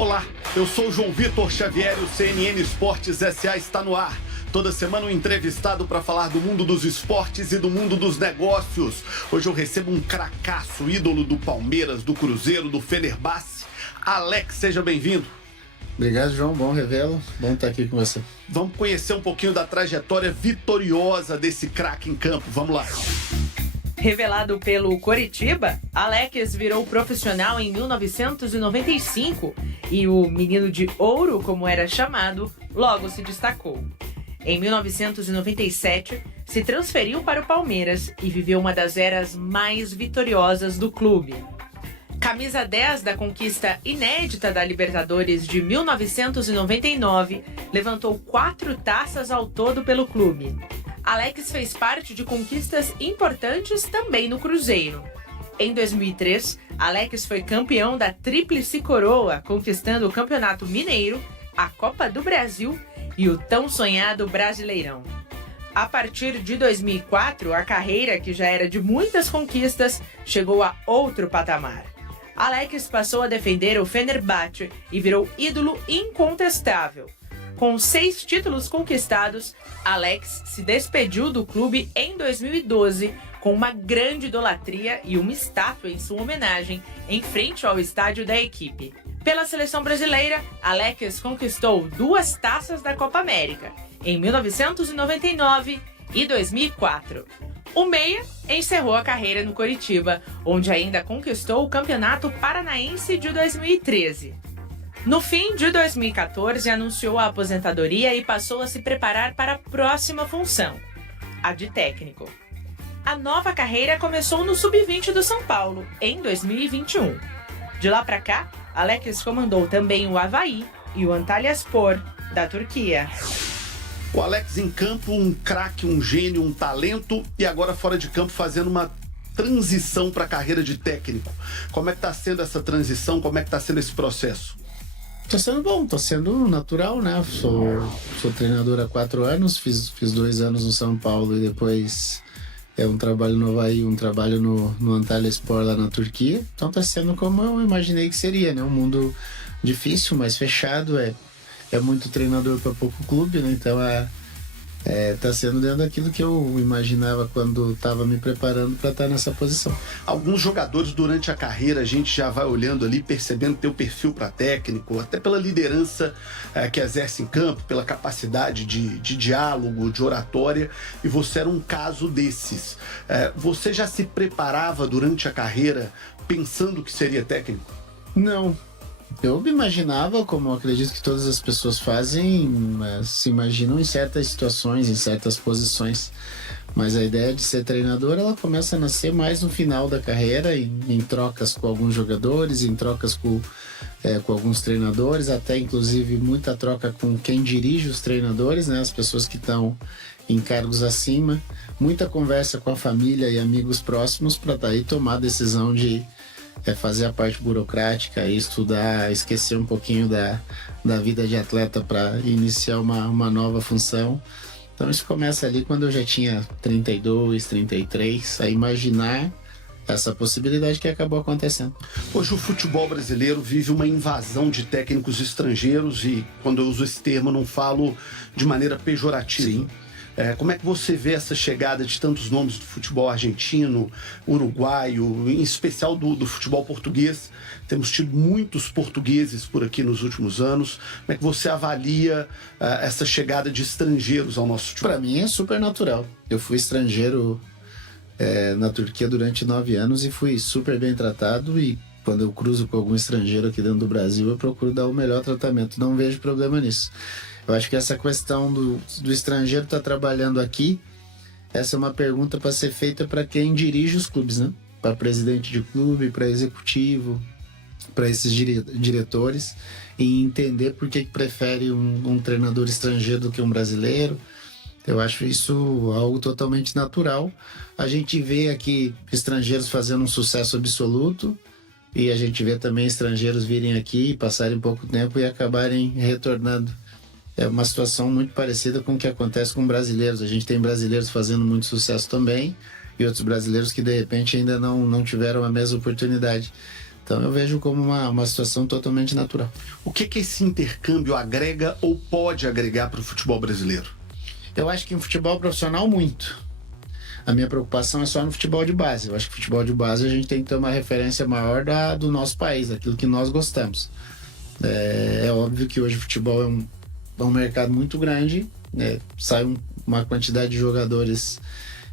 Olá, eu sou o João Vitor Xavier e o CNN Esportes S.A. está no ar. Toda semana um entrevistado para falar do mundo dos esportes e do mundo dos negócios. Hoje eu recebo um cracaço, ídolo do Palmeiras, do Cruzeiro, do Fenerbahçe. Alex, seja bem-vindo. Obrigado, João. Bom revê-lo. Bom estar aqui com você. Vamos conhecer um pouquinho da trajetória vitoriosa desse craque em campo. Vamos lá. Revelado pelo Coritiba, Alex virou profissional em 1995 e o Menino de Ouro, como era chamado, logo se destacou. Em 1997, se transferiu para o Palmeiras e viveu uma das eras mais vitoriosas do clube. Camisa 10 da conquista inédita da Libertadores de 1999, levantou 4 taças ao todo pelo clube. Alex fez parte de conquistas importantes também no Cruzeiro. Em 2003, Alex foi campeão da Tríplice Coroa, conquistando o Campeonato Mineiro, a Copa do Brasil e o tão sonhado Brasileirão. A partir de 2004, a carreira, que já era de muitas conquistas, chegou a outro patamar. Alex passou a defender o Fenerbahçe e virou ídolo incontestável. Com 6 títulos conquistados, Alex se despediu do clube em 2012 com uma grande idolatria e uma estátua em sua homenagem em frente ao estádio da equipe. Pela seleção brasileira, Alex conquistou 2 taças da Copa América, em 1999 e 2004. O meia encerrou a carreira no Coritiba, onde ainda conquistou o Campeonato Paranaense de 2013. No fim de 2014, anunciou a aposentadoria e passou a se preparar para a próxima função, a de técnico. A nova carreira começou no Sub-20 do São Paulo, em 2021. De lá para cá, Alex comandou também o Avaí e o Antalyaspor, da Turquia. O Alex em campo, um craque, um gênio, um talento, e agora fora de campo fazendo uma transição para a carreira de técnico. Como é que está sendo essa transição? Como é que está sendo esse processo? Tá sendo bom, tá sendo natural, né? Sou treinador há 4 anos, fiz 2 anos no São Paulo e depois um trabalho no Avaí, um trabalho no Antalyaspor lá na Turquia. Então tá sendo como eu imaginei que seria, né? Um mundo difícil, mas fechado, é muito treinador para pouco clube, né? Então tá sendo dentro daquilo que eu imaginava quando estava me preparando para estar nessa posição. Alguns jogadores durante a carreira a gente já vai olhando ali, percebendo teu perfil para técnico, até pela liderança que exerce em campo, pela capacidade de diálogo, de oratória, e você era um caso desses. Você já se preparava durante a carreira pensando que seria técnico? Não. Eu me imaginava, como eu acredito que todas as pessoas fazem, se imaginam em certas situações, em certas posições. Mas a ideia de ser treinador, ela começa a nascer mais no final da carreira, em trocas com alguns jogadores, em trocas com alguns treinadores, até inclusive muita troca com quem dirige os treinadores, né? As pessoas que estão em cargos acima. Muita conversa com a família e amigos próximos para daí tomar a decisão de fazer a parte burocrática, estudar, esquecer um pouquinho da vida de atleta para iniciar uma nova função. Então isso começa ali quando eu já tinha 32, 33, a imaginar essa possibilidade que acabou acontecendo. Hoje o futebol brasileiro vive uma invasão de técnicos estrangeiros e quando eu uso esse termo não falo de maneira pejorativa. Sim. Como é que você vê essa chegada de tantos nomes do futebol argentino, uruguaio, em especial do futebol português? Temos tido muitos portugueses por aqui nos últimos anos. Como é que você avalia essa chegada de estrangeiros ao nosso futebol? Para mim é super natural. Eu fui estrangeiro na Turquia durante 9 anos e fui super bem tratado, e quando eu cruzo com algum estrangeiro aqui dentro do Brasil, eu procuro dar o melhor tratamento. Não vejo problema nisso. Eu acho que essa questão do estrangeiro estar trabalhando aqui, essa é uma pergunta para ser feita para quem dirige os clubes, né? Para presidente de clube, para executivo, para esses diretores, e entender por que prefere um treinador estrangeiro do que um brasileiro. Eu acho isso algo totalmente natural. A gente vê aqui estrangeiros fazendo um sucesso absoluto, e a gente vê também estrangeiros virem aqui, passarem pouco tempo e acabarem retornando. É uma situação muito parecida com o que acontece com brasileiros. A gente tem brasileiros fazendo muito sucesso também, e outros brasileiros que de repente ainda não tiveram a mesma oportunidade. Então eu vejo como uma situação totalmente natural. O que esse intercâmbio agrega ou pode agregar para o futebol brasileiro? Eu acho que em futebol profissional, muito. A minha preocupação é só no futebol de base. Eu acho que futebol de base a gente tem que ter uma referência maior do nosso país, daquilo que nós gostamos. É óbvio que hoje o futebol é um mercado muito grande, sai uma quantidade de jogadores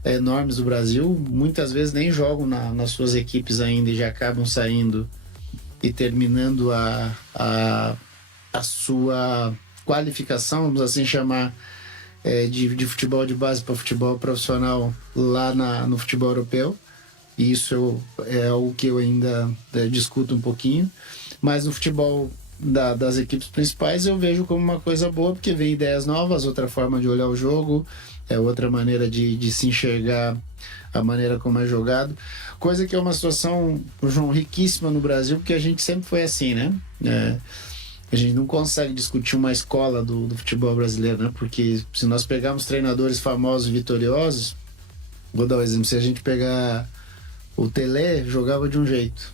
enormes do Brasil, muitas vezes nem jogam nas suas equipes ainda e já acabam saindo e terminando a sua qualificação, vamos assim chamar, de futebol de base para futebol profissional lá no futebol europeu. E isso é algo que eu ainda discuto um pouquinho, mas no futebol das equipes principais eu vejo como uma coisa boa, porque vem ideias novas, outra forma de olhar o jogo, outra maneira de se enxergar a maneira como é jogado, coisa que é uma situação, João, riquíssima no Brasil, porque a gente sempre foi assim, né? A gente não consegue discutir uma escola do futebol brasileiro, né? Porque se nós pegarmos treinadores famosos e vitoriosos, vou dar um exemplo, se a gente pegar o Telê, jogava de um jeito,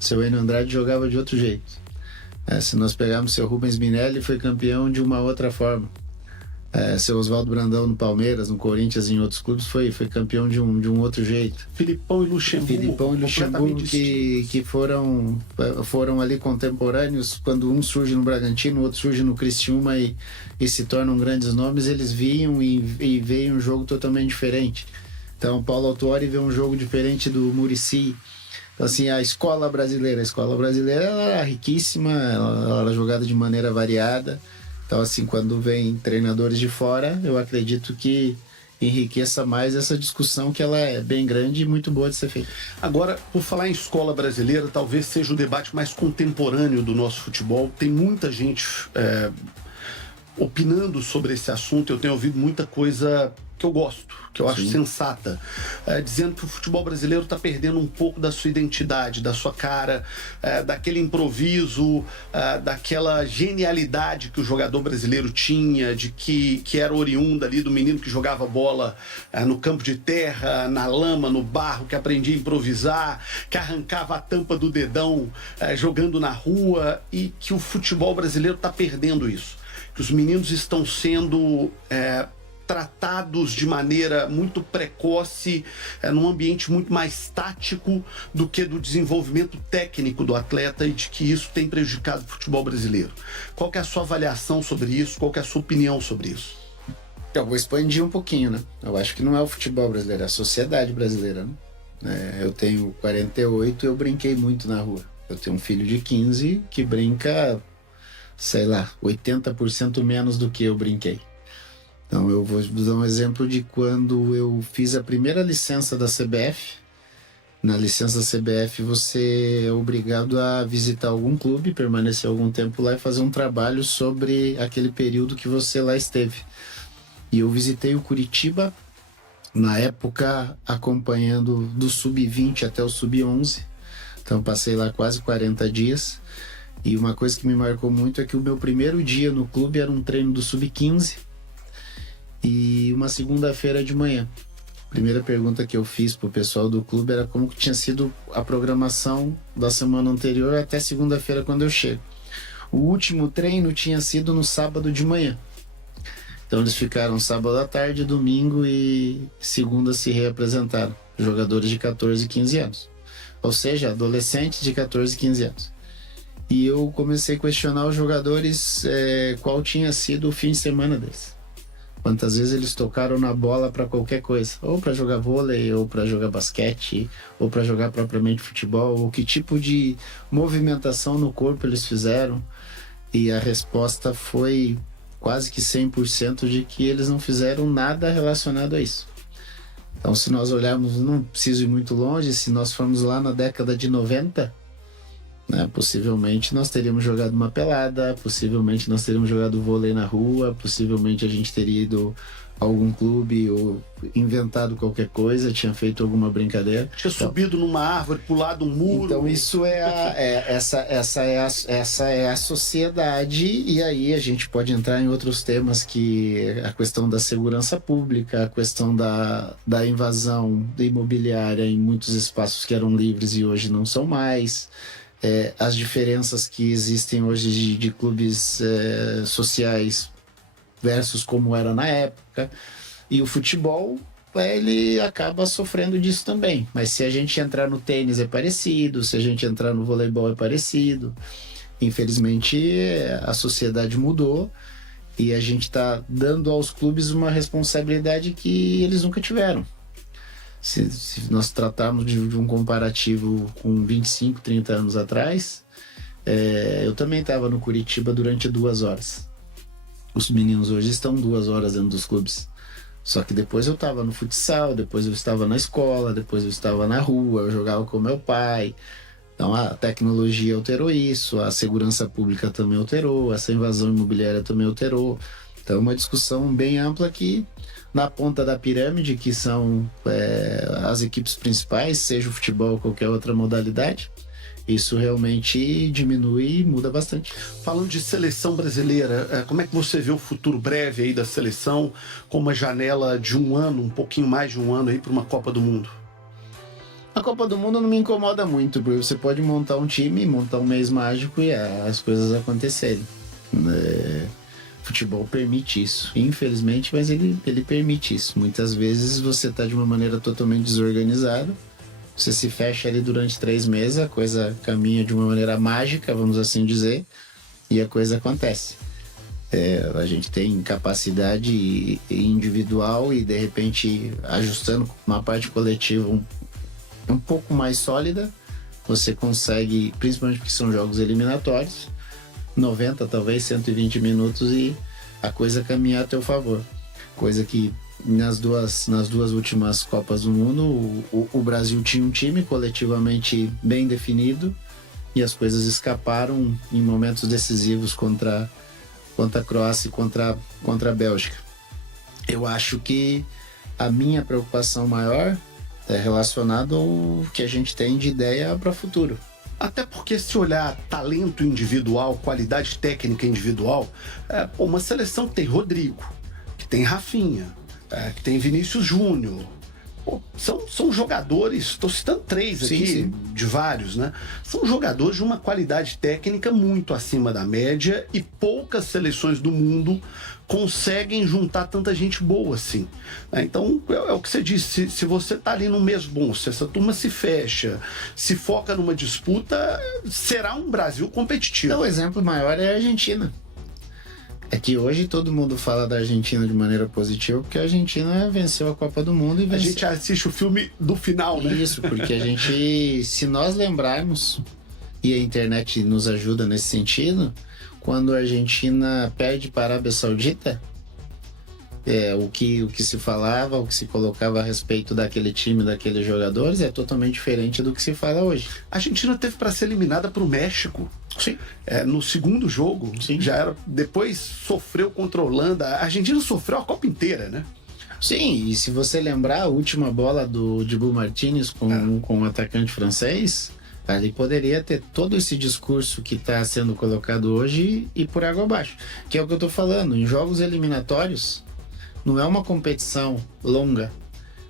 seu Enio Andrade jogava de outro jeito. Se nós pegarmos seu Rubens Minelli, foi campeão de uma outra forma. Seu Oswaldo Brandão no Palmeiras, no Corinthians e em outros clubes foi campeão de um outro jeito. Filipão e Luxemburgo que foram ali contemporâneos, quando um surge no Bragantino, o outro surge no Criciúma e se tornam grandes nomes, eles viam e veem um jogo totalmente diferente. Então Paulo Autuori vê um jogo diferente do Muricy. Então, assim, a escola brasileira ela era riquíssima, ela era jogada de maneira variada. Então, assim, quando vem treinadores de fora, eu acredito que enriqueça mais essa discussão, que ela é bem grande e muito boa de ser feita. Agora, por falar em escola brasileira, talvez seja o debate mais contemporâneo do nosso futebol. Tem muita gente opinando sobre esse assunto. Eu tenho ouvido muita coisa que eu gosto, que eu acho sensata, dizendo que o futebol brasileiro está perdendo um pouco da sua identidade, da sua cara, daquele improviso, daquela genialidade que o jogador brasileiro tinha, de que era oriunda ali do menino que jogava bola no campo de terra, na lama, no barro, que aprendia a improvisar, que arrancava a tampa do dedão jogando na rua, e que o futebol brasileiro está perdendo isso, que os meninos estão sendo tratados de maneira muito precoce, num ambiente muito mais tático do que do desenvolvimento técnico do atleta, e de que isso tem prejudicado o futebol brasileiro. Qual que é a sua avaliação sobre isso? Qual que é a sua opinião sobre isso? Eu vou expandir um pouquinho, né? Eu acho que não é o futebol brasileiro, é a sociedade brasileira, né? Eu tenho 48 e eu brinquei muito na rua. Eu tenho um filho de 15 que brinca, sei lá, 80% menos do que eu brinquei. Então eu vou dar um exemplo de quando eu fiz a primeira licença da CBF. Na licença da CBF você é obrigado a visitar algum clube, permanecer algum tempo lá e fazer um trabalho sobre aquele período que você lá esteve. E eu visitei o Curitiba, na época acompanhando do Sub-20 até o Sub-11. Então passei lá quase 40 dias. E uma coisa que me marcou muito é que o meu primeiro dia no clube era um treino do Sub-15 e uma segunda-feira de manhã. A primeira pergunta que eu fiz pro pessoal do clube era como que tinha sido a programação da semana anterior até segunda-feira quando eu chego. O último treino tinha sido no sábado de manhã. Então eles ficaram sábado à tarde, domingo e segunda se reapresentaram. Jogadores de 14 e 15 anos. Ou seja, adolescentes de 14 e 15 anos. E eu comecei a questionar os jogadores qual tinha sido o fim de semana deles. Quantas vezes eles tocaram na bola para qualquer coisa, ou para jogar vôlei, ou para jogar basquete, ou para jogar propriamente futebol, ou que tipo de movimentação no corpo eles fizeram. E a resposta foi quase que 100% de que eles não fizeram nada relacionado a isso. Então, se nós olharmos, não preciso ir muito longe, se nós formos lá na década de 90, né, possivelmente nós teríamos jogado uma pelada, possivelmente nós teríamos jogado vôlei na rua, possivelmente a gente teria ido a algum clube ou inventado qualquer coisa, tinha feito alguma brincadeira. Tinha subido numa árvore, pulado um muro. Então isso essa é a sociedade, e aí a gente pode entrar em outros temas, que a questão da segurança pública, a questão da invasão imobiliária em muitos espaços que eram livres e hoje não são mais. as diferenças que existem hoje de clubes sociais versus como era na época. E o futebol, ele acaba sofrendo disso também. Mas se a gente entrar no tênis é parecido, se a gente entrar no voleibol é parecido. Infelizmente, a sociedade mudou e a gente está dando aos clubes uma responsabilidade que eles nunca tiveram. Se nós tratarmos de um comparativo com 25, 30 anos atrás, eu também estava no Curitiba durante 2 horas. Os meninos hoje estão 2 horas dentro dos clubes. Só que depois eu estava no futsal, depois eu estava na escola, depois eu estava na rua, eu jogava com meu pai. Então a tecnologia alterou isso, a segurança pública também alterou, essa invasão imobiliária também alterou. Então é uma discussão bem ampla que na ponta da pirâmide, que são as equipes principais, seja o futebol ou qualquer outra modalidade, isso realmente diminui e muda bastante. Falando de seleção brasileira, como é que você vê o futuro breve aí da seleção, com uma janela de 1 ano, um pouquinho mais de 1 ano aí para uma Copa do Mundo? A Copa do Mundo não me incomoda muito, porque você pode montar um time, montar um mês mágico e as coisas acontecerem. Futebol permite isso, infelizmente, mas ele permite isso. Muitas vezes você está de uma maneira totalmente desorganizada, você se fecha ali durante 3 meses, a coisa caminha de uma maneira mágica, vamos assim dizer, e a coisa acontece. A gente tem capacidade individual e de repente ajustando uma parte coletiva um pouco mais sólida, você consegue, principalmente porque são jogos eliminatórios, 90, talvez 120 minutos e a coisa caminhar a teu favor. Coisa que nas duas últimas Copas do Mundo, o Brasil tinha um time coletivamente bem definido e as coisas escaparam em momentos decisivos contra a Croácia e contra a Bélgica. Eu acho que a minha preocupação maior é relacionado ao que a gente tem de ideia para o futuro. Até porque se olhar talento individual, qualidade técnica individual, uma seleção que tem Rodrigo, que tem Rafinha, que tem Vinícius Júnior, são jogadores, estou citando 3 aqui, sim. De vários, né? São jogadores de uma qualidade técnica muito acima da média e poucas seleções do mundo conseguem juntar tanta gente boa assim. Então, é o que você disse, se você tá ali no mês bom, se essa turma se fecha, se foca numa disputa, será um Brasil competitivo. Então, o exemplo maior é a Argentina. É que hoje todo mundo fala da Argentina de maneira positiva, porque a Argentina venceu a Copa do Mundo e venceu. A gente assiste o filme do final, né? Isso, porque a gente, se nós lembrarmos, e a internet nos ajuda nesse sentido, quando a Argentina perde para a Arábia Saudita, o que se falava, o que se colocava a respeito daquele time, daqueles jogadores, é totalmente diferente do que se fala hoje. A Argentina teve para ser eliminada para o México. Sim. No segundo jogo, sim. Já era. Depois sofreu contra a Holanda. A Argentina sofreu a Copa inteira, né? Sim, e se você lembrar, a última bola do Dibu Martínez com o atacante francês, ali poderia ter todo esse discurso que está sendo colocado hoje e por água abaixo. Que é o que eu estou falando, em jogos eliminatórios, não é uma competição longa,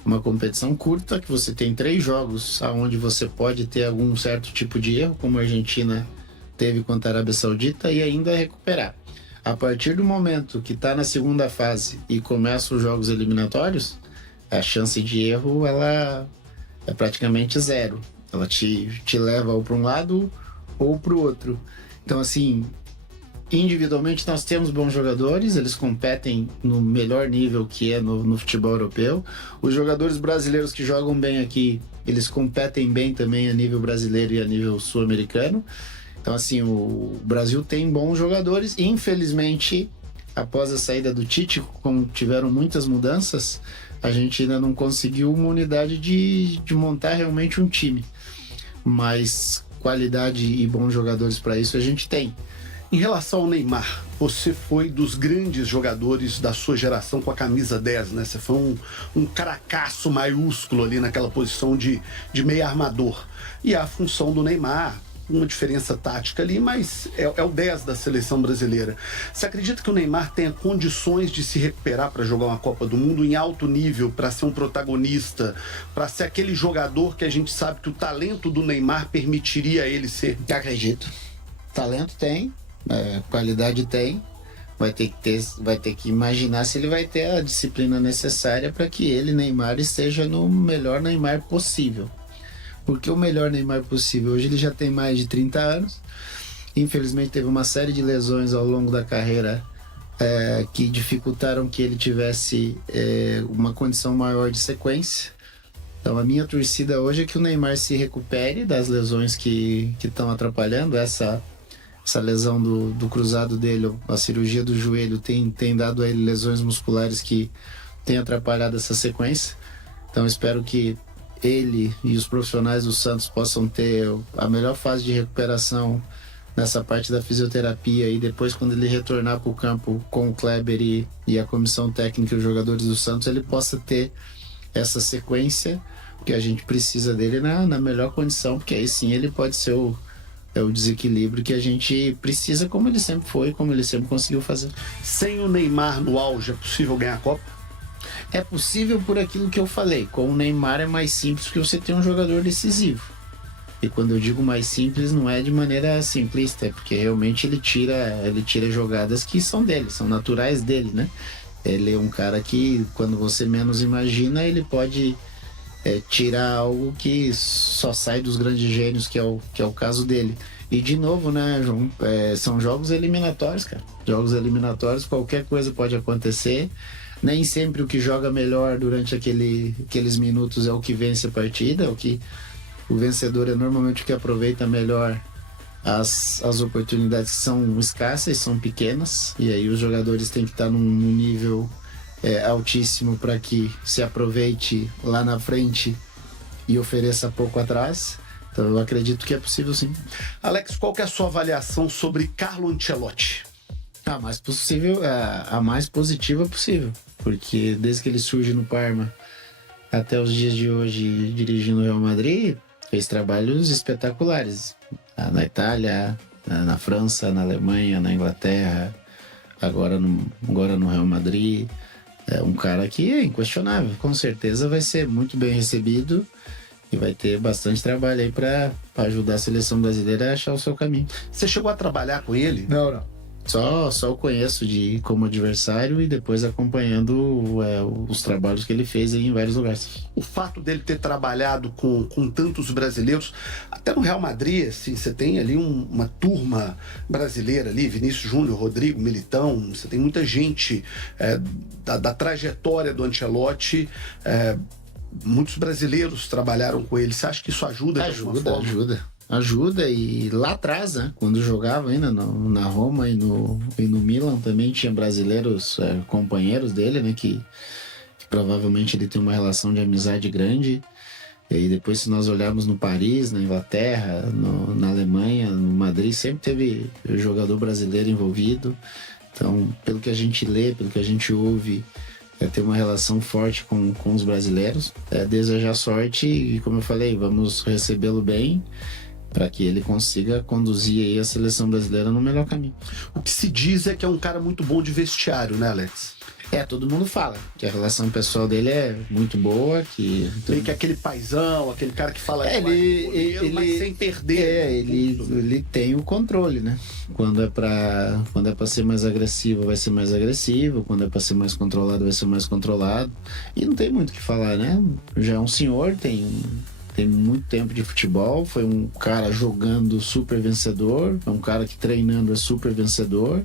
uma competição curta, que você tem 3 jogos onde você pode ter algum certo tipo de erro, como a Argentina teve contra a Arábia Saudita, e ainda recuperar. A partir do momento que está na segunda fase e começam os jogos eliminatórios, a chance de erro ela é praticamente 0. Ela te leva ou para um lado ou para o outro. Então, assim, individualmente nós temos bons jogadores, eles competem no melhor nível que é no futebol europeu. Os jogadores brasileiros que jogam bem aqui, eles competem bem também a nível brasileiro e a nível sul-americano. Então, assim, o Brasil tem bons jogadores. Infelizmente, após a saída do Tite, como tiveram muitas mudanças, a gente ainda não conseguiu uma unidade de montar realmente um time. Mas qualidade e bons jogadores para isso a gente tem. Em relação ao Neymar, você foi dos grandes jogadores da sua geração com a camisa 10, né? Você foi um caracaço maiúsculo ali naquela posição de meio armador. E a função do Neymar, uma diferença tática ali, mas é o 10 da seleção brasileira. Você acredita que o Neymar tenha condições de se recuperar para jogar uma Copa do Mundo em alto nível, para ser um protagonista, para ser aquele jogador que a gente sabe que o talento do Neymar permitiria ele ser? Acredito. Talento tem, qualidade tem. Vai ter que imaginar se ele vai ter a disciplina necessária para que ele, Neymar, esteja no melhor Neymar possível. Porque o melhor Neymar possível, hoje ele já tem mais de 30 anos, infelizmente teve uma série de lesões ao longo da carreira que dificultaram que ele tivesse uma condição maior de sequência. Então a minha torcida hoje é que o Neymar se recupere das lesões que estão atrapalhando. Essa lesão do cruzado dele, a cirurgia do joelho, tem dado a ele lesões musculares que tem atrapalhado essa sequência. Então espero que ele e os profissionais do Santos possam ter a melhor fase de recuperação nessa parte da fisioterapia, e depois, quando ele retornar para o campo com o Kleber e a comissão técnica e os jogadores do Santos, ele possa ter essa sequência que a gente precisa dele na melhor condição, porque aí sim ele pode ser o desequilíbrio que a gente precisa, como ele sempre foi, como ele sempre conseguiu fazer. Sem o Neymar no auge, é possível ganhar a Copa? É possível por aquilo que eu falei. Com o Neymar é mais simples porque você tem um jogador decisivo. E quando eu digo mais simples, não é de maneira simplista, é porque realmente ele tira jogadas que são dele, são naturais dele, né? Ele é um cara que, quando você menos imagina, ele pode tirar algo que só sai dos grandes gênios, que é o caso dele. E de novo, né, João, são jogos eliminatórios, cara. Jogos eliminatórios, qualquer coisa pode acontecer. Nem sempre o que joga melhor durante aqueles minutos é o que vence a partida. O vencedor é normalmente o que aproveita melhor as oportunidades que são escassas, são pequenas. E aí os jogadores têm que estar num nível altíssimo para que se aproveite lá na frente e ofereça pouco atrás. Então eu acredito que é possível, sim. Alex, qual que é a sua avaliação sobre Carlo Ancelotti? A mais possível, a mais positiva possível, porque desde que ele surge no Parma até os dias de hoje dirigindo o Real Madrid, fez trabalhos espetaculares na Itália, na França, na Alemanha, na Inglaterra, agora no Real Madrid. É um cara que é inquestionável, com certeza vai ser muito bem recebido e vai ter bastante trabalho aí para ajudar a seleção brasileira a achar o seu caminho. Você chegou a trabalhar com ele? Não. Só o conheço como adversário e depois acompanhando os trabalhos que ele fez aí em vários lugares. O fato dele ter trabalhado com tantos brasileiros, até no Real Madrid, assim, você tem ali uma turma brasileira ali, Vinícius Júnior, Rodrigo, Militão, você tem muita gente da trajetória do Ancelotti, muitos brasileiros trabalharam com ele. Você acha que isso ajuda de alguma forma? Ajuda, e lá atrás, né, quando jogava ainda na Roma e no Milan, também tinha brasileiros companheiros dele, né, que provavelmente ele tem uma relação de amizade grande. E aí depois, se nós olharmos no Paris, na Inglaterra, na Alemanha, no Madrid, sempre teve jogador brasileiro envolvido. Então, pelo que a gente lê, pelo que a gente ouve, ter uma relação forte com os brasileiros. Desejar sorte e, como eu falei, vamos recebê-lo bem, para que ele consiga conduzir aí a seleção brasileira no melhor caminho. O que se diz é que é um cara muito bom de vestiário, né, Alex? Todo mundo fala que a relação pessoal dele é muito boa, meio que aquele paizão, aquele cara que fala mas sem perder. Ele tem o controle, né? Quando é para ser mais agressivo, vai ser mais agressivo. Quando é para ser mais controlado, vai ser mais controlado. E não tem muito o que falar, né? Já é um senhor, tem muito tempo de futebol, foi um cara jogando super vencedor, é um cara que treinando é super vencedor.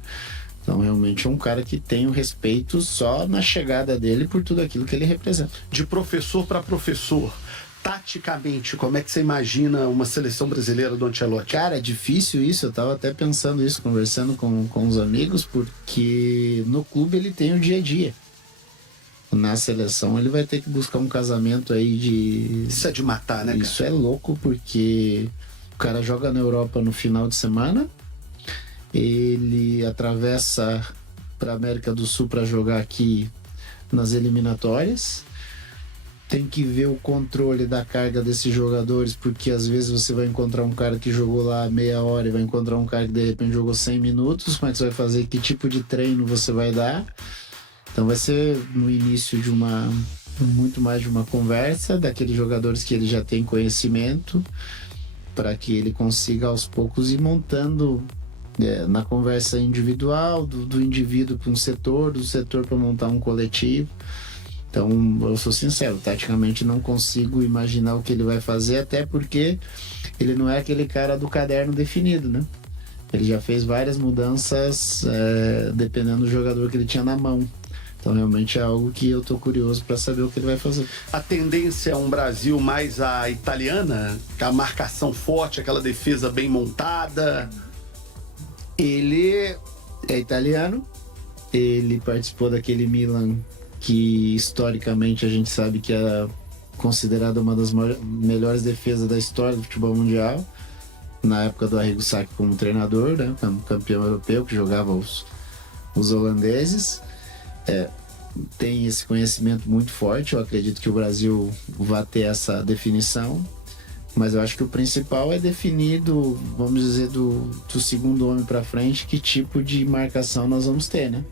Então, realmente é um cara que tem o respeito só na chegada dele por tudo aquilo que ele representa. De professor para professor, taticamente, como é que você imagina uma seleção brasileira do Ancelotti? Cara, é difícil isso, eu tava até pensando isso, conversando com os amigos, porque no clube ele tem o dia a dia. Na seleção ele vai ter que buscar um casamento aí de... Isso é de matar, né, cara? Isso é louco, porque o cara joga na Europa no final de semana, ele atravessa para América do Sul para jogar aqui nas eliminatórias, tem que ver o controle da carga desses jogadores, porque às vezes você vai encontrar um cara que jogou lá meia hora e vai encontrar um cara que de repente jogou 100 minutos. Como é que você vai fazer? Que tipo de treino você vai dar? Então vai ser no início de muito mais de uma conversa daqueles jogadores que ele já tem conhecimento, para que ele consiga aos poucos ir montando na conversa individual, do indivíduo para um setor, do setor para montar um coletivo. Então, eu sou sincero, taticamente não consigo imaginar o que ele vai fazer, até porque ele não é aquele cara do caderno definido, né? Ele já fez várias mudanças dependendo do jogador que ele tinha na mão. Então, realmente é algo que eu tô curioso para saber o que ele vai fazer. A tendência é um Brasil mais a italiana, a marcação forte, aquela defesa bem montada. Ele é italiano, ele participou daquele Milan que historicamente a gente sabe que é considerada uma das melhores defesas da história do futebol mundial, na época do Arrigo Sacchi como treinador, né? Campeão europeu, que jogava os holandeses. Tem esse conhecimento muito forte. Eu acredito que o Brasil vai ter essa definição, mas eu acho que o principal é definir vamos dizer, do segundo homem para frente, que tipo de marcação nós vamos ter, né?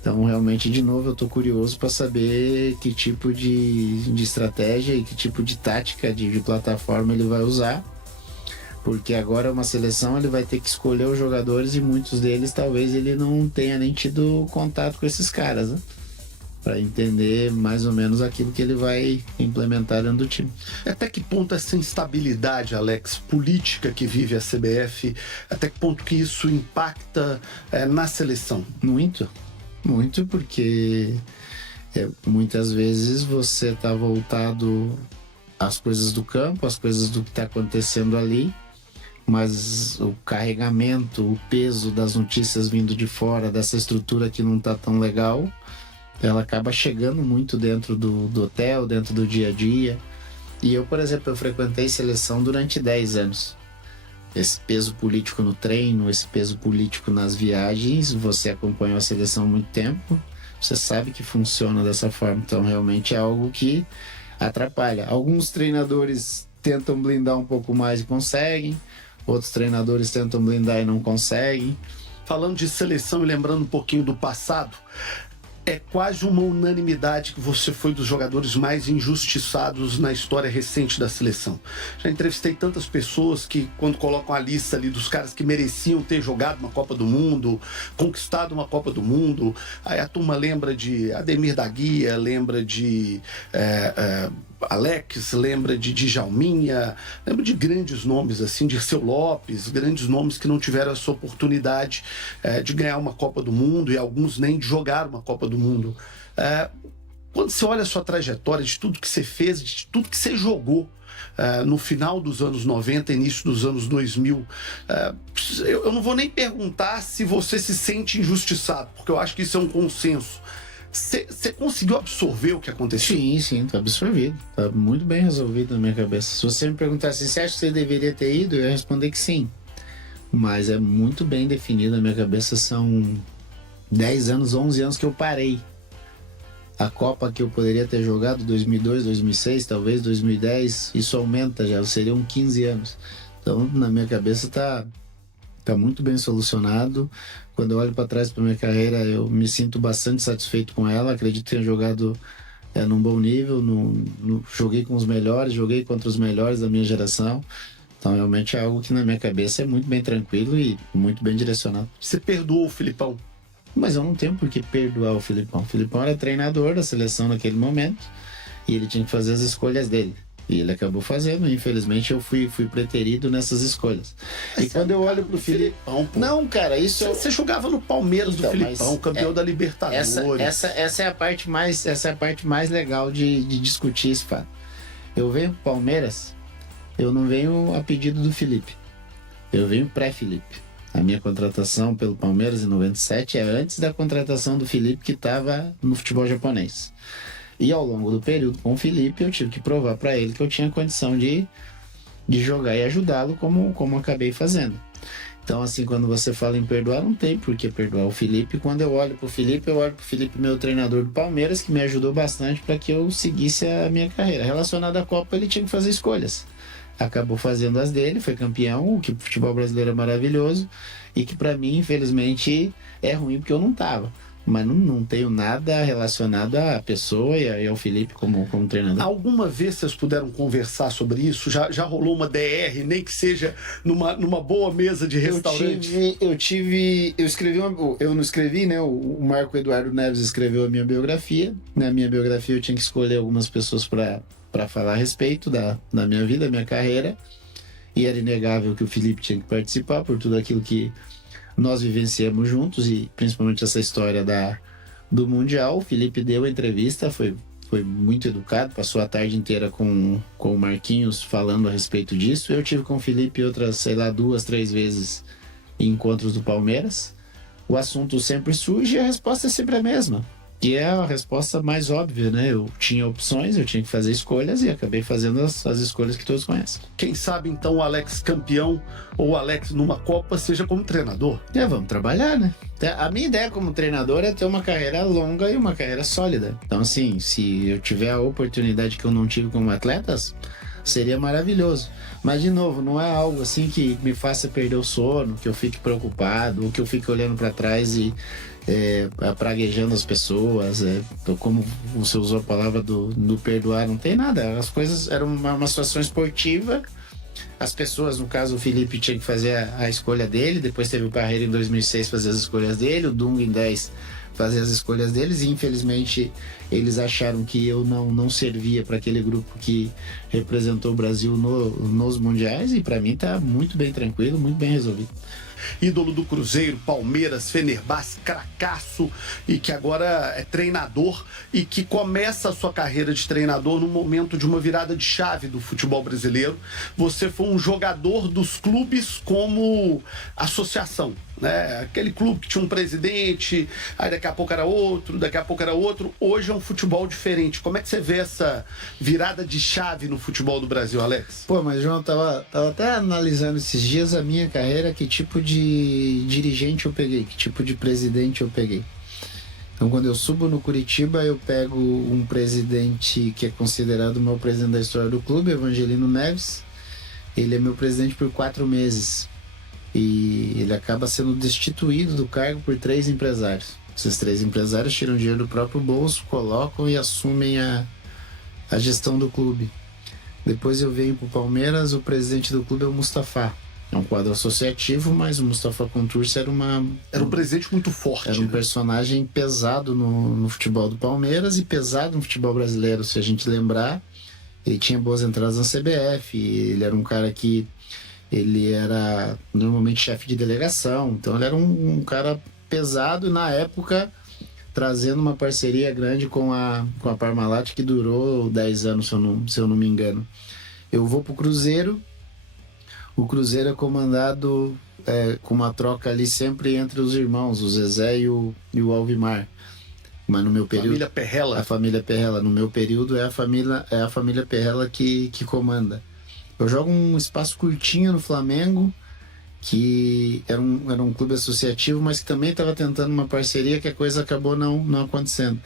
Então, realmente, de novo, eu tô curioso para saber que tipo de estratégia e que tipo de tática de plataforma ele vai usar, porque agora é uma seleção, ele vai ter que escolher os jogadores e muitos deles talvez ele não tenha nem tido contato com esses caras, né? Para entender mais ou menos aquilo que ele vai implementar dentro do time. Até que ponto essa instabilidade, Alex, política que vive a CBF, até que ponto que isso impacta na seleção? Muito, porque muitas vezes você está voltado às coisas do campo, às coisas do que está acontecendo ali, mas o carregamento, o peso das notícias vindo de fora, dessa estrutura que não está tão legal, ela acaba chegando muito dentro do hotel, dentro do dia a dia. E eu, por exemplo, eu frequentei seleção durante 10 anos. Esse peso político no treino, esse peso político nas viagens, você acompanhou a seleção há muito tempo, você sabe que funciona dessa forma. Então, realmente é algo que atrapalha. Alguns treinadores tentam blindar um pouco mais e conseguem, outros treinadores tentam blindar e não conseguem. Falando de seleção e lembrando um pouquinho do passado, é quase uma unanimidade que você foi dos jogadores mais injustiçados na história recente da seleção. Já entrevistei tantas pessoas que, quando colocam a lista ali dos caras que mereciam ter jogado uma Copa do Mundo, conquistado uma Copa do Mundo, aí a turma lembra de Ademir da Guia, lembra de Alex, lembra de Djalminha, lembra de grandes nomes assim, Dirceu Lopes, grandes nomes que não tiveram essa oportunidade de ganhar uma Copa do Mundo, e alguns nem de jogar uma Copa do Mundo. Quando você olha a sua trajetória, de tudo que você fez, de tudo que você jogou no final dos anos 90, início dos anos 2000, eu não vou nem perguntar se você se sente injustiçado, porque eu acho que isso é um consenso. Você conseguiu absorver o que aconteceu? Sim, tá absorvido. Tá muito bem resolvido na minha cabeça. Se você me perguntasse, você acha que você deveria ter ido? Eu ia responder que sim. Mas é muito bem definido na minha cabeça. São 10 anos, 11 anos que eu parei. A Copa que eu poderia ter jogado, 2002, 2006, talvez 2010, isso aumenta já, seriam 15 anos. Então, na minha cabeça tá muito bem solucionado. Quando eu olho para trás para minha carreira, eu me sinto bastante satisfeito com ela. Acredito que tenha jogado num bom nível, joguei com os melhores, joguei contra os melhores da minha geração. Então, realmente é algo que na minha cabeça é muito bem tranquilo e muito bem direcionado. Você perdoou o Filipão? Mas eu não tenho por que perdoar o Filipão. O Filipão era treinador da seleção naquele momento e ele tinha que fazer as escolhas dele. E ele acabou fazendo, infelizmente eu fui preterido nessas escolhas. E quando eu olho pro Filipão... Pô. Não, cara, isso... Você jogava no Palmeiras do Filipão, campeão da Libertadores. Essa é a parte mais legal de discutir esse fato. Eu venho pro Palmeiras, eu não venho a pedido do Felipe. Eu venho pré-Felipe. A minha contratação pelo Palmeiras em 97 é antes da contratação do Felipe, que estava no futebol japonês. E ao longo do período com o Felipe, eu tive que provar para ele que eu tinha condição de jogar e ajudá-lo como acabei fazendo. Então, assim, quando você fala em perdoar, não tem por que perdoar o Felipe. Quando eu olho pro Felipe, meu treinador do Palmeiras, que me ajudou bastante para que eu seguisse a minha carreira. Relacionado à Copa, ele tinha que fazer escolhas. Acabou fazendo as dele, foi campeão, o que o futebol brasileiro é maravilhoso, e que para mim, infelizmente, é ruim porque eu não tava. Mas não tenho nada relacionado à pessoa e ao Felipe como treinador. Alguma vez vocês puderam conversar sobre isso? Já rolou uma DR, nem que seja numa boa mesa de restaurante? Eu escrevi eu não escrevi, né? O Marco Eduardo Neves escreveu a minha biografia. Na minha biografia eu tinha que escolher algumas pessoas para falar a respeito da minha vida, da minha carreira. E era inegável que o Felipe tinha que participar por tudo aquilo que nós vivenciamos juntos, e principalmente essa história do Mundial. O Felipe deu a entrevista, foi muito educado, passou a tarde inteira com o Marquinhos falando a respeito disso. Eu tive com o Felipe outras, 2, 3 vezes em encontros do Palmeiras. O assunto sempre surge e a resposta é sempre a mesma, que é a resposta mais óbvia, né? Eu tinha opções, eu tinha que fazer escolhas e acabei fazendo as escolhas que todos conhecem. Quem sabe então o Alex campeão ou o Alex numa Copa seja como treinador? Vamos trabalhar, né? A minha ideia como treinador é ter uma carreira longa e uma carreira sólida. Então, assim, se eu tiver a oportunidade que eu não tive como atleta, seria maravilhoso. Mas, de novo, não é algo assim que me faça perder o sono, que eu fique preocupado, ou que eu fique olhando para trás e praguejando as pessoas. Como você usou a palavra do perdoar, não tem nada. As coisas eram uma situação esportiva. As pessoas, no caso o Felipe, tinha que fazer a escolha dele. Depois teve o Parreira em 2006 fazer as escolhas dele, o Dunga em 10 fazer as escolhas deles, e infelizmente eles acharam que eu não servia para aquele grupo que representou o Brasil nos mundiais, e para mim tá muito bem tranquilo, muito bem resolvido. Ídolo do Cruzeiro, Palmeiras, Fenerbahçe, cracaço, e que agora é treinador e que começa a sua carreira de treinador no momento de uma virada de chave do futebol brasileiro. Você foi um jogador dos clubes como associação, né? Aquele clube que tinha um presidente, aí daqui a pouco era outro, daqui a pouco era outro. Hoje é um futebol diferente. Como é que você vê essa virada de chave no futebol do Brasil, Alex? Pô, mas João, tava até analisando esses dias a minha carreira, que tipo de dirigente eu peguei, que tipo de presidente eu peguei. Então, quando eu subo no Curitiba, eu pego um presidente que é considerado o maior presidente da história do clube, Evangelino Neves. Ele é meu presidente por 4 meses. E ele acaba sendo destituído do cargo por 3 empresários. Esses 3 empresários tiram dinheiro do próprio bolso, colocam e assumem a gestão do clube. Depois eu venho para o Palmeiras, o presidente do clube é o Mustafa. É um quadro associativo, mas o Mustafa Contursi era um presidente muito forte. Era um personagem pesado no futebol do Palmeiras e pesado no futebol brasileiro. Se a gente lembrar, ele tinha boas entradas na CBF, ele era um cara que ele era normalmente chefe de delegação, então ele era um cara pesado, e na época trazendo uma parceria grande com a Parmalat, que durou 10 anos, se eu não me engano. Eu vou pro Cruzeiro. O Cruzeiro é comandado com uma troca ali sempre entre os irmãos, o Zezé e o Alvimar. Mas no meu período, família Perrella. A família Perrella. No meu período é a família Perrella que comanda. Eu jogo um espaço curtinho no Flamengo, que era um clube associativo, mas que também estava tentando uma parceria, que a coisa acabou não acontecendo.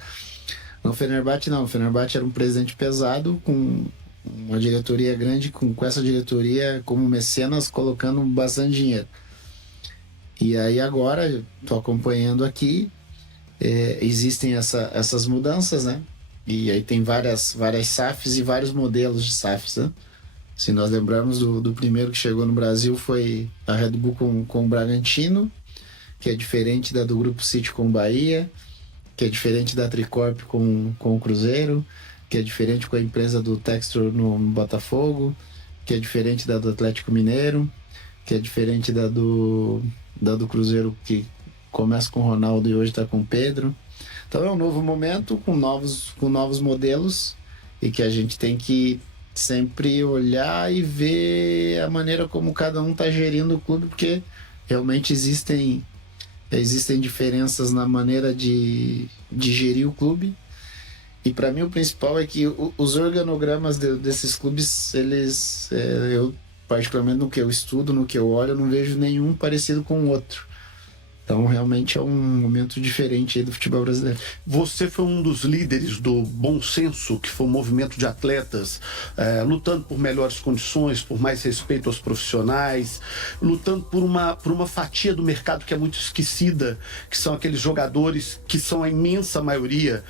No Fenerbahçe não. O Fenerbahçe era um presidente pesado, com uma diretoria grande, com essa diretoria como mecenas, colocando bastante dinheiro. E aí agora, estou acompanhando aqui, existem essas mudanças, né? E aí tem várias SAFs e vários modelos de SAFs, né? Se nós lembrarmos do primeiro que chegou no Brasil, foi a Red Bull com o Bragantino, que é diferente da do Grupo City com o Bahia, que é diferente da Tricorp com o Cruzeiro, que é diferente com a empresa do Textor no Botafogo, que é diferente da do Atlético Mineiro, que é diferente da do Cruzeiro, que começa com o Ronaldo e hoje está com o Pedro. Então é um novo momento, com novos modelos, e que a gente tem que sempre olhar e ver a maneira como cada um está gerindo o clube, porque realmente existem diferenças na maneira de gerir o clube. E para mim o principal é que os organogramas desses clubes, eles particularmente no que eu estudo, no que eu olho, eu não vejo nenhum parecido com o outro. Então, realmente é um momento diferente aí do futebol brasileiro. Você foi um dos líderes do Bom Senso, que foi um movimento de atletas lutando por melhores condições, por mais respeito aos profissionais, lutando por uma fatia do mercado que é muito esquecida, que são aqueles jogadores que são a imensa maioria,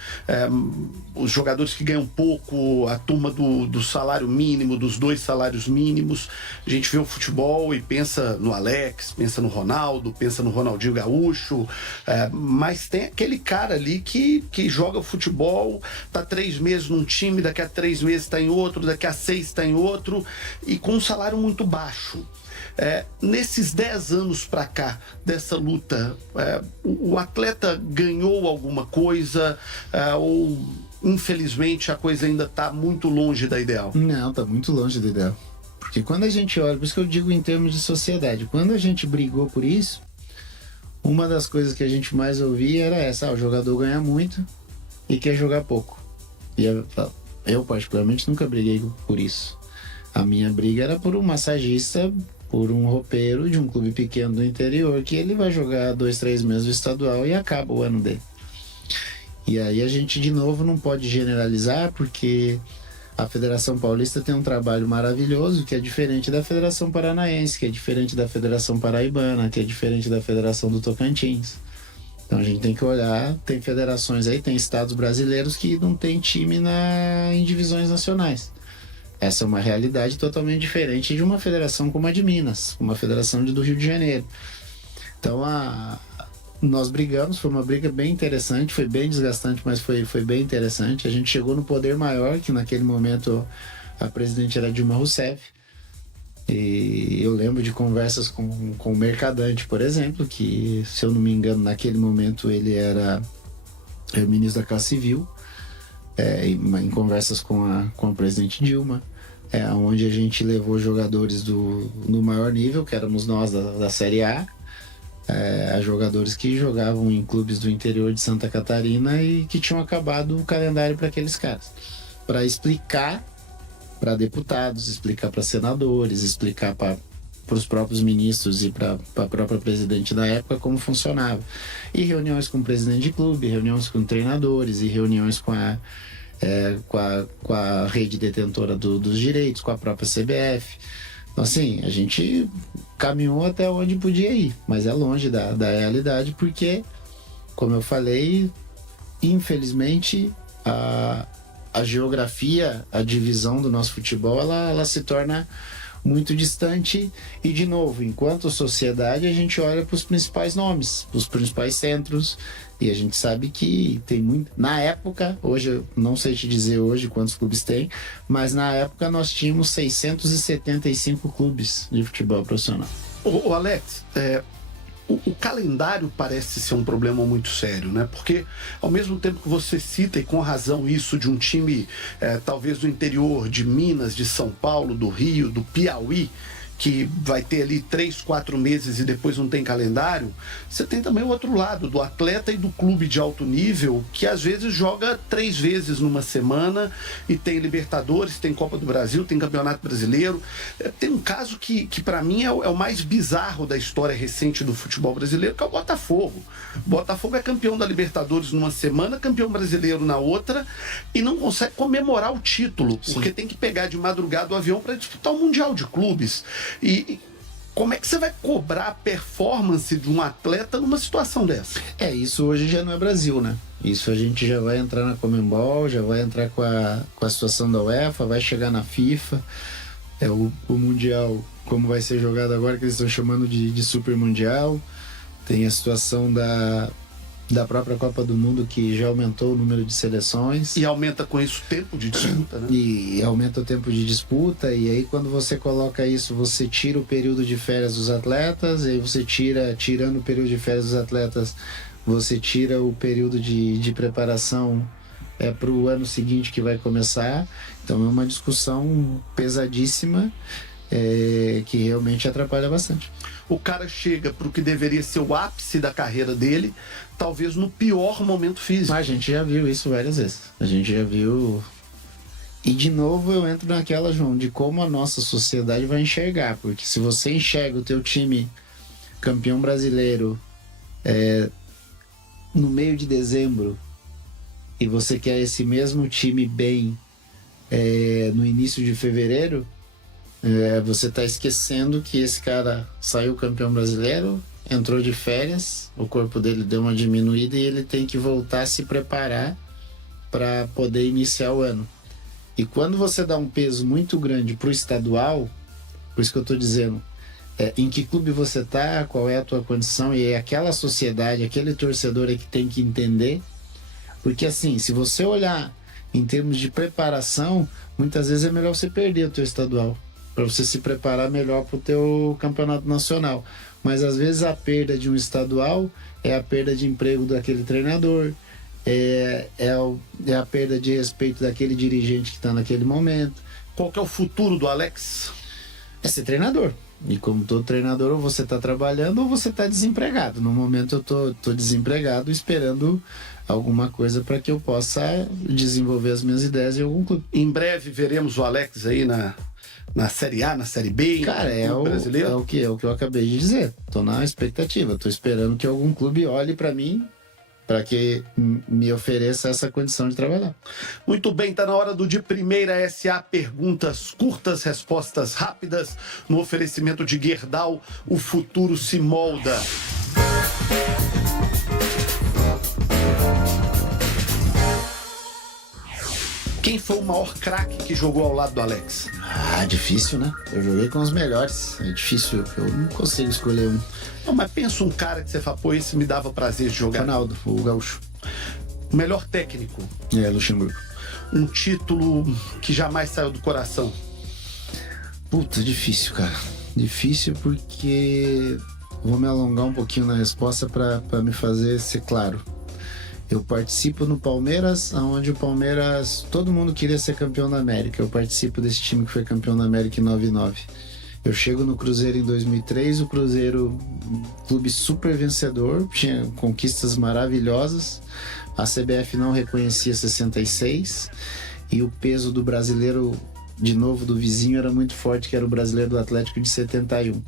os jogadores que ganham pouco, a turma do salário mínimo, dos 2 salários mínimos. A gente vê o futebol e pensa no Alex, pensa no Ronaldo, pensa no Ronaldinho Gaúcho, mas tem aquele cara ali que joga futebol, tá 3 meses num time, daqui a 3 meses tá em outro, daqui a 6 tá em outro, e com um salário muito baixo. Nesses 10 anos para cá, dessa luta, o atleta ganhou alguma coisa, ou infelizmente a coisa ainda tá muito longe da ideal? Não, tá muito longe do ideal. Porque quando a gente olha, por isso que eu digo em termos de sociedade, quando a gente brigou por isso, uma das coisas que a gente mais ouvia era essa: o jogador ganha muito e quer jogar pouco. E eu particularmente nunca briguei por isso. A minha briga era por um massagista, por um roupeiro de um clube pequeno do interior, que ele vai jogar 2, 3 meses do estadual e acaba o ano dele. E aí a gente de novo não pode generalizar, porque a Federação Paulista tem um trabalho maravilhoso que é diferente da Federação Paranaense, que é diferente da Federação Paraibana, que é diferente da Federação do Tocantins. Então a gente tem que olhar, tem federações aí, tem estados brasileiros que não tem time em divisões nacionais. Essa é uma realidade totalmente diferente de uma federação como a de Minas, uma federação do Rio de Janeiro. Então nós brigamos, foi uma briga bem interessante, foi bem desgastante, mas foi bem interessante. A gente chegou no poder maior, que naquele momento a presidente era Dilma Rousseff. E eu lembro de conversas com o Mercadante, por exemplo, que, se eu não me engano, naquele momento ele era o ministro da Casa Civil, em conversas com a presidente Dilma, onde a gente levou jogadores no maior nível, que éramos nós da Série A, a jogadores que jogavam em clubes do interior de Santa Catarina e que tinham acabado o calendário para aqueles caras, para explicar para deputados, explicar para senadores, explicar para os próprios ministros e para a própria presidente da época como funcionava. E reuniões com o presidente de clube, reuniões com treinadores e reuniões com a rede detentora dos direitos, com a própria CBF. Então, assim, a gente caminhou até onde podia ir, mas é longe da realidade, porque, como eu falei, infelizmente, a geografia, a divisão do nosso futebol, ela se torna muito distante. E, de novo, enquanto sociedade, a gente olha para os principais nomes, para os principais centros, e a gente sabe que tem muito. Na época, hoje eu não sei te dizer hoje quantos clubes tem, mas na época nós tínhamos 675 clubes de futebol profissional. Ô Alex, o calendário parece ser um problema muito sério, né? Porque ao mesmo tempo que você cita, e com razão, isso de um time talvez do interior de Minas, de São Paulo, do Rio, do Piauí, que vai ter ali 3, 4 meses e depois não tem calendário, você tem também o outro lado, do atleta e do clube de alto nível, que às vezes joga 3 vezes numa semana e tem Libertadores, tem Copa do Brasil, tem Campeonato Brasileiro. Tem um caso que para mim é o mais bizarro da história recente do futebol brasileiro, que é o Botafogo. O Botafogo é campeão da Libertadores numa semana, campeão brasileiro na outra, e não consegue comemorar o título, porque tem que pegar de madrugada o avião para disputar o Mundial de Clubes. E como é que você vai cobrar a performance de um atleta numa situação dessa? Isso hoje já não é Brasil, né? Isso a gente já vai entrar na Conmebol, já vai entrar com a situação da UEFA, vai chegar na FIFA. O Mundial, como vai ser jogado agora, que eles estão chamando de Super Mundial. Tem a situação da própria Copa do Mundo, que já aumentou o número de seleções. E aumenta com isso o tempo de disputa, né? E aumenta o tempo de disputa, e aí quando você coloca isso, você tira o período de férias dos atletas, e aí você tirando o período de férias dos atletas, você tira o período de preparação para o ano seguinte que vai começar. Então é uma discussão pesadíssima, que realmente atrapalha bastante. O cara chega para o que deveria ser o ápice da carreira dele, talvez no pior momento físico. A gente já viu isso várias vezes. A gente já viu E de novo eu entro naquela, João, de como a nossa sociedade vai enxergar. Porque se você enxerga o teu time campeão brasileiro no meio de dezembro e você quer esse mesmo time bem no início de fevereiro, você está esquecendo que esse cara saiu campeão brasileiro, entrou de férias, o corpo dele deu uma diminuída e ele tem que voltar a se preparar para poder iniciar o ano. E quando você dá um peso muito grande pro estadual, por isso que eu tô dizendo, em que clube você tá, qual é a tua condição, e é aquela sociedade, aquele torcedor é que tem que entender, porque assim, se você olhar em termos de preparação, muitas vezes é melhor você perder o teu estadual, para você se preparar melhor pro teu campeonato nacional. Mas às vezes a perda de um estadual é a perda de emprego daquele treinador, é a perda de respeito daquele dirigente que está naquele momento. Qual que é o futuro do Alex? É ser treinador. E como todo treinador, ou você está trabalhando ou você está desempregado. No momento eu tô desempregado, esperando alguma coisa para que eu possa desenvolver as minhas ideias em algum clube. Em breve veremos o Alex aí na Série A, na Série B, cara, brasileiro? É o que eu acabei de dizer. Tô na expectativa, tô esperando que algum clube olhe para mim, para que me ofereça essa condição de trabalhar. Muito bem, tá na hora do De Primeira SA, perguntas curtas, respostas rápidas, no oferecimento de Gerdau, o futuro se molda. Quem foi o maior craque que jogou ao lado do Alex? Difícil, né? Eu joguei com os melhores. É difícil, eu não consigo escolher um. Não, mas pensa um cara que você fala, pô, esse me dava prazer de jogar. Ronaldo, o gaúcho. O melhor técnico? Luxemburgo. Um título que jamais saiu do coração? Puta, difícil, cara. Difícil porque vou me alongar um pouquinho na resposta para me fazer ser claro. Eu participo no Palmeiras, onde o Palmeiras, todo mundo queria ser campeão da América. Eu participo desse time que foi campeão da América em 99. Eu chego no Cruzeiro em 2003, o Cruzeiro, um clube super vencedor, tinha conquistas maravilhosas. A CBF não reconhecia 66 e o peso do brasileiro, de novo, do vizinho era muito forte, que era o brasileiro do Atlético de 71.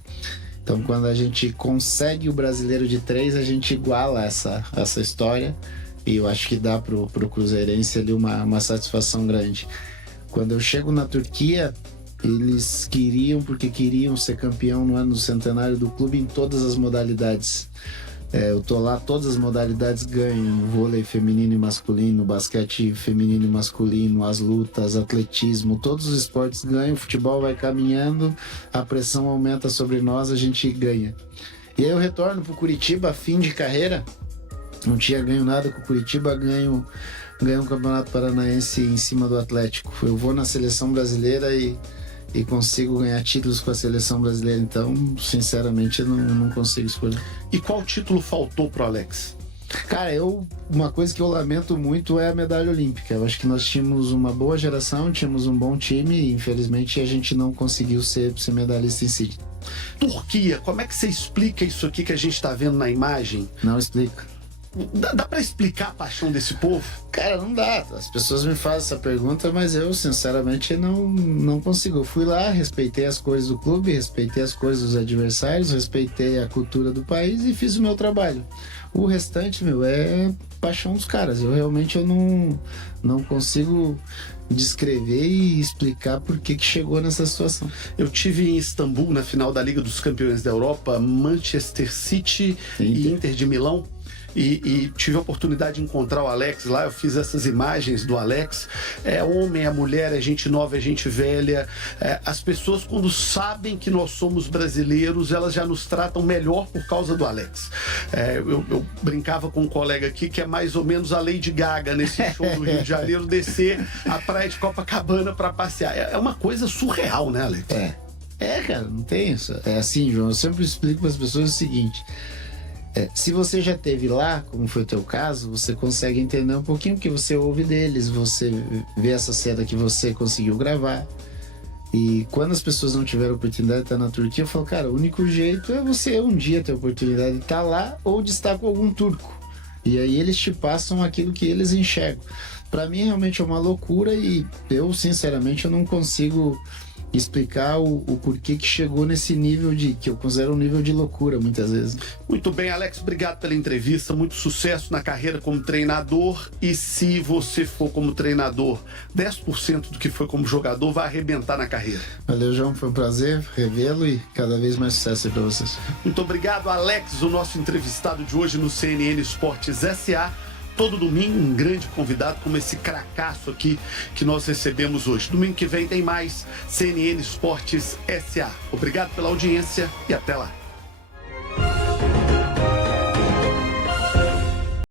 Então, quando a gente consegue o brasileiro de 3, a gente iguala essa história. E eu acho que dá pro cruzeirense ali uma satisfação grande. Quando eu chego na Turquia, eles queriam ser campeão no ano do centenário do clube em todas as modalidades. Eu tô lá, todas as modalidades ganham: vôlei feminino e masculino, basquete feminino e masculino, as lutas, atletismo, todos os esportes ganham, o futebol vai caminhando, a pressão aumenta sobre nós, a gente ganha. E aí eu retorno pro Curitiba, fim de carreira, não tinha ganho nada com o Curitiba, ganho um campeonato paranaense em cima do Atlético. Eu vou na seleção brasileira e consigo ganhar títulos com a seleção brasileira. Então, sinceramente, eu não consigo escolher. E qual título faltou pro Alex? Cara, uma coisa que eu lamento muito é a medalha olímpica. Eu acho que nós tínhamos uma boa geração, tínhamos um bom time e infelizmente a gente não conseguiu ser medalhista em si. Turquia, como é que você explica isso aqui que a gente tá vendo na imagem? Não explica. Dá pra explicar a paixão desse povo? Cara, não dá. As pessoas me fazem essa pergunta, mas eu, sinceramente, não consigo. Eu fui lá, respeitei as coisas do clube, respeitei as coisas dos adversários, respeitei a cultura do país e fiz o meu trabalho. O restante, é paixão dos caras. Eu realmente não consigo descrever e explicar por que chegou nessa situação. Eu tive em Istambul, na final da Liga dos Campeões da Europa, Manchester City e Inter de Milão. E tive a oportunidade de encontrar o Alex lá. Eu fiz essas imagens do Alex. É homem, é mulher, é gente nova, é gente velha. As pessoas, quando sabem que nós somos brasileiros, elas já nos tratam melhor por causa do Alex. Eu brincava com um colega aqui que é mais ou menos a Lady Gaga nesse show do Rio de Janeiro, descer a praia de Copacabana para passear. É uma coisa surreal, né, Alex? Cara, não tem isso. É assim, João, eu sempre explico para as pessoas o seguinte: se você já esteve lá, como foi o teu caso, você consegue entender um pouquinho, porque você ouve deles, você vê essa cena que você conseguiu gravar. E quando as pessoas não tiveram oportunidade de estar na Turquia, eu falo, cara, o único jeito é você um dia ter a oportunidade de estar lá ou de estar com algum turco. E aí eles te passam aquilo que eles enxergam. Pra mim realmente é uma loucura e eu, sinceramente, eu não consigo explicar o porquê que chegou nesse nível que eu considero um nível de loucura muitas vezes. Muito bem, Alex, obrigado pela entrevista, muito sucesso na carreira como treinador, e se você for como treinador 10% do que foi como jogador, vai arrebentar na carreira. Valeu, João, foi um prazer revê-lo e cada vez mais sucesso aí pra vocês. Muito obrigado, Alex, o nosso entrevistado de hoje no CNN Esportes SA. Todo domingo, um grande convidado como esse cracaço aqui que nós recebemos hoje. Domingo que vem tem mais CNN Esportes SA. Obrigado pela audiência e até lá.